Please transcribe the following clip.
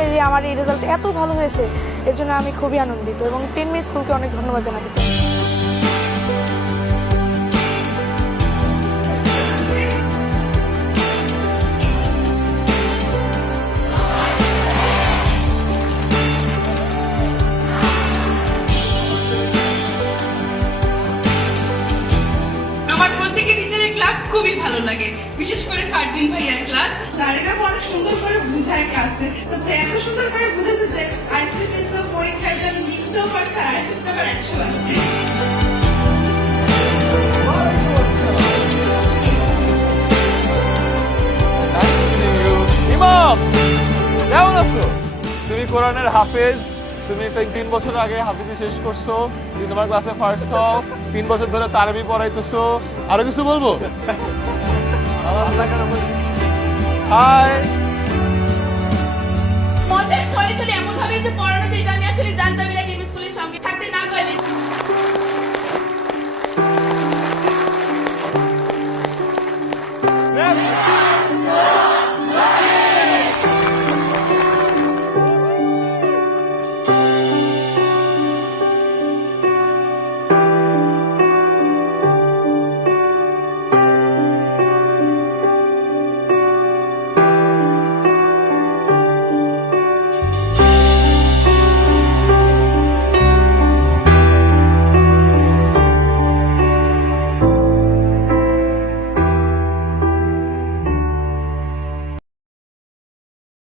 এসে যে আমার এই রেজাল্ট এত ভালো হয়েছে, এর জন্য আমি খুবই আনন্দিত এবং 10 মিনিট স্কুলকে অনেক ধন্যবাদ জানাতে চাই। আমার প্রত্যেকটি টিচারের ক্লাস খুবই ভালো লাগে, বিশেষ করে ফারদিন ভাইয়ার ক্লাস। জারিনা অনেক সুন্দর করে বুঝায় ক্লাসে, হচ্ছে এত সুন্দর করে বুঝেছে যে আইসিটি তো পরীক্ষায় যে আমি লিখতেও পারছি আর আইসিটি তো আবার 100 আসছে। ইমাম, কেমন আছো? তুমি কোরআনের হাফেজ, তুমি 3 বছর আগে হাফিজি শেষ করছো, তুমি তোমার ক্লাসে ফার্স্ট হও, 3 বছর ধরে তারাবি পড়াইতেছো। আরো কিছু বলবো? হাই। মজার ছলে ছলে এমন ভাবে যে পড়ানো যেটা আমি আসলে জানতামই না, টিম স্কুলের সঙ্গে থাকতে না পারলে।